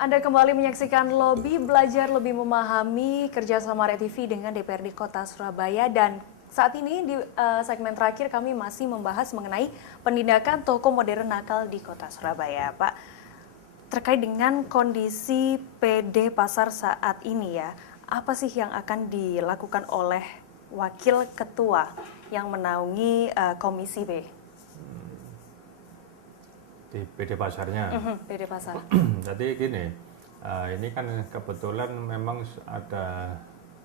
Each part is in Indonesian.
Anda kembali menyaksikan Lobby Belajar Lebih Memahami kerjasama RTV dengan DPRD Kota Surabaya, dan saat ini di segmen terakhir kami masih membahas mengenai penindakan toko modern nakal di Kota Surabaya, Pak. Terkait dengan kondisi PD Pasar saat ini ya, apa sih yang akan dilakukan oleh Wakil Ketua yang menaungi Komisi B? Di PD Pasarnya. PD Pasar. Jadi gini, ini kan kebetulan memang ada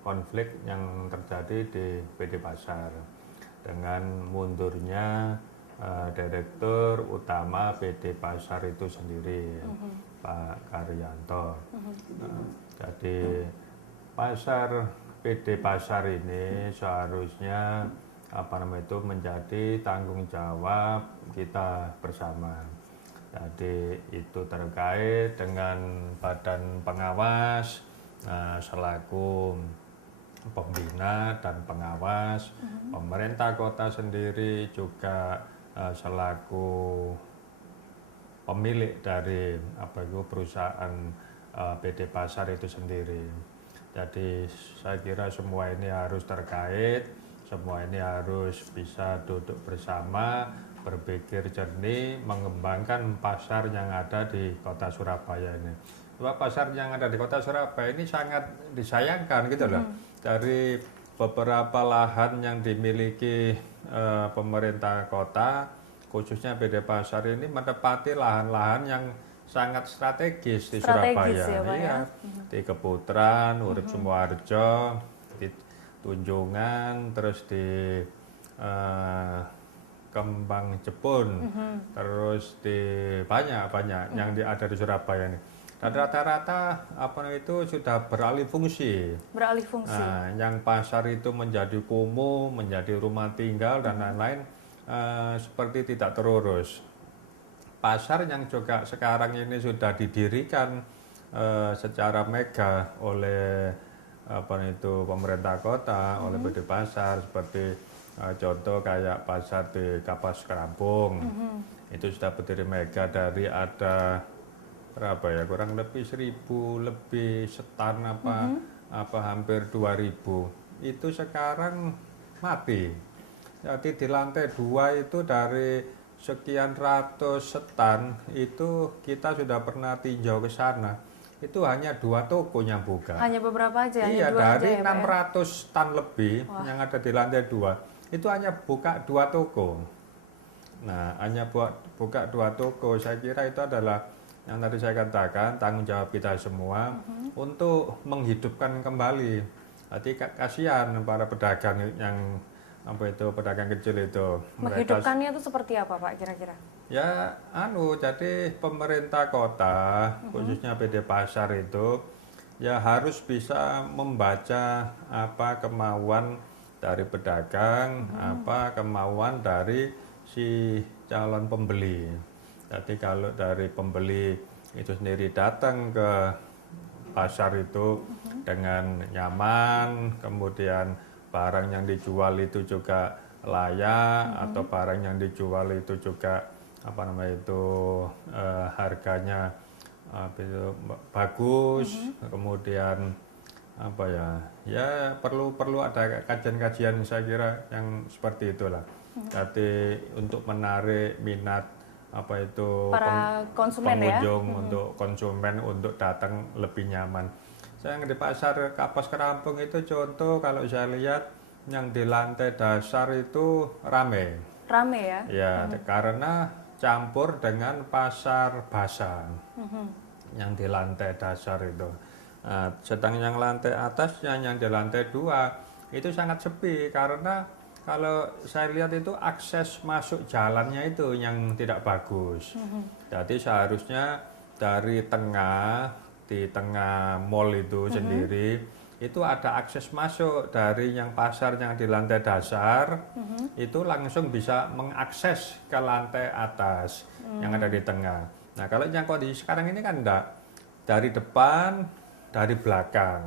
konflik yang terjadi di PD Pasar dengan mundurnya Direktur Utama PD Pasar itu sendiri, Pak Karyanto. Jadi PD Pasar ini seharusnya menjadi tanggung jawab kita bersama. Jadi itu terkait dengan badan pengawas selaku pembina dan pengawas, pemerintah kota sendiri juga selaku pemilik dari perusahaan PD Pasar itu sendiri. Jadi saya kira semua ini harus terkait, semua ini harus bisa duduk bersama, berpikir jernih, mengembangkan pasar yang ada di Kota Surabaya ini. Sebab pasar yang ada di Kota Surabaya ini sangat disayangkan gitu loh. Dari beberapa lahan yang dimiliki pemerintah kota, khususnya PD Pasar ini menempati lahan-lahan yang sangat strategis di Surabaya. Ya, Pak, iya, di Keputaran, Urip Sumoharjo, di Tunjungan, terus di Kembang Jepun, terus di banyak yang ada di Surabaya ini. Dan rata-rata itu sudah beralih fungsi. Nah, yang pasar itu menjadi kumuh, menjadi rumah tinggal dan lain-lain, seperti tidak terurus. Pasar yang juga sekarang ini sudah didirikan secara mega oleh pemerintah kota, oleh PD Pasar, seperti contoh kayak pasar di Kapas Kerampung, itu sudah berdiri mega dari ada berapa ya, kurang lebih 1.000 lebih setan hampir 2.000, itu sekarang mati. Jadi di lantai 2 itu dari sekian ratus setan itu kita sudah pernah tinjau ke sana. Itu hanya 2 toko yang buka. Hanya beberapa aja? Iya, hanya 2 dari aja ya, 600 tan lebih yang ada di lantai 2, itu hanya buka 2 toko. Nah, hanya buka 2 toko, saya kira itu adalah yang tadi saya katakan, tanggung jawab kita semua untuk menghidupkan kembali. Jadi kasihan para pedagang yang pedagang kecil itu. Menghidupkannya itu seperti apa, Pak, kira-kira? Ya, jadi pemerintah kota, khususnya PD Pasar itu, ya harus bisa membaca apa kemauan dari pedagang, apa kemauan dari si calon pembeli. Jadi kalau dari pembeli itu sendiri datang ke pasar itu dengan nyaman, kemudian barang yang dijual itu juga layak, atau barang yang dijual itu juga harganya bagus, kemudian ya perlu ada kajian-kajian, saya kira yang seperti itulah. Jadi untuk menarik minat para konsumen, pengunjung untuk konsumen untuk datang lebih nyaman. Saya di pasar Kapas Kerampung itu contoh, kalau saya lihat yang di lantai dasar itu rame ya? Ya, karena campur dengan pasar basah yang di lantai dasar itu. Nah, sedang yang lantai atasnya, yang di lantai 2 itu sangat sepi, karena kalau saya lihat itu akses masuk jalannya itu yang tidak bagus. Jadi seharusnya dari di tengah mall itu sendiri, itu ada akses masuk dari yang pasar yang di lantai dasar, itu langsung bisa mengakses ke lantai atas yang ada di tengah. Nah, kalau yang kondisi sekarang ini kan enggak, dari depan, dari belakang.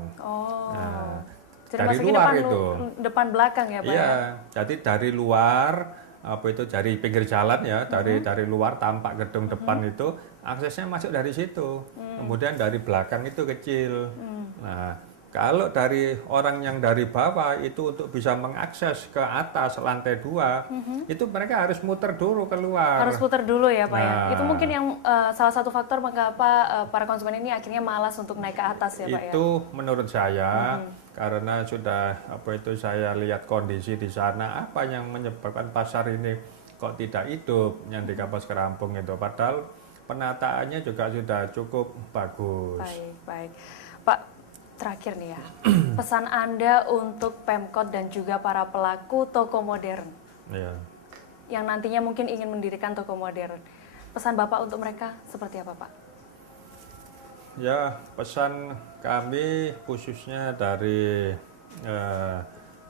Nah, dari luar itu depan belakang ya, Pak? Iya, jadi dari luar apa itu dari pinggir jalan ya, dari luar tampak gedung depan itu aksesnya masuk dari situ. Kemudian dari belakang itu kecil. Nah, kalau dari orang yang dari bawah itu untuk bisa mengakses ke atas lantai 2, itu mereka harus muter dulu keluar. Harus muter dulu ya Pak ya. Itu mungkin yang salah satu faktor mengapa para konsumen ini akhirnya malas untuk naik ke atas ya Pak ya. Itu menurut saya karena sudah saya lihat kondisi di sana, apa yang menyebabkan pasar ini kok tidak hidup yang di Kapas Kerampung itu, padahal penataannya juga sudah cukup bagus. Baik. Pak, terakhir nih ya, pesan Anda untuk Pemkot dan juga para pelaku toko modern yang nantinya mungkin ingin mendirikan toko modern, pesan Bapak untuk mereka seperti apa Pak? Ya, pesan kami khususnya dari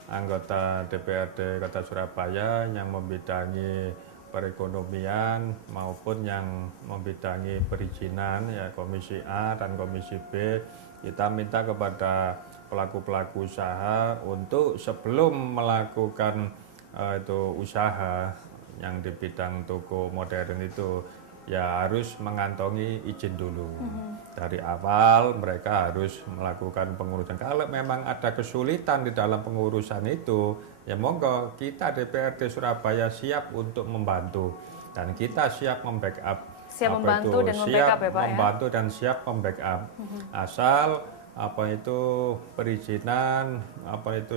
anggota DPRD Kota Surabaya yang membidangi perekonomian maupun yang membidangi perizinan, ya Komisi A dan Komisi B, kita minta kepada pelaku-pelaku usaha untuk sebelum melakukan usaha yang di bidang toko modern itu ya harus mengantongi izin dulu. Dari awal mereka harus melakukan pengurusan. Kalau memang ada kesulitan di dalam pengurusan itu, ya monggo kita DPRD Surabaya siap untuk membantu dan kita siap membackup. Siap membantu dan membackup ya Pak membantu dan siap membackup. Asal perizinan,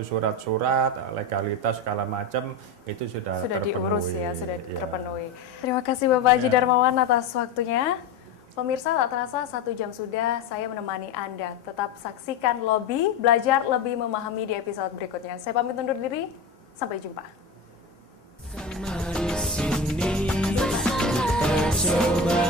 surat-surat, legalitas segala macam itu sudah terpenuhi. Diurus ya, sudah terpenuhi. Terima kasih Bapak Haji Darmawan atas waktunya. Pemirsa, tak terasa 1 jam sudah saya menemani Anda. Tetap saksikan Lobby, belajar lebih memahami di episode berikutnya. Saya pamit undur diri, sampai jumpa. Mari sini kita coba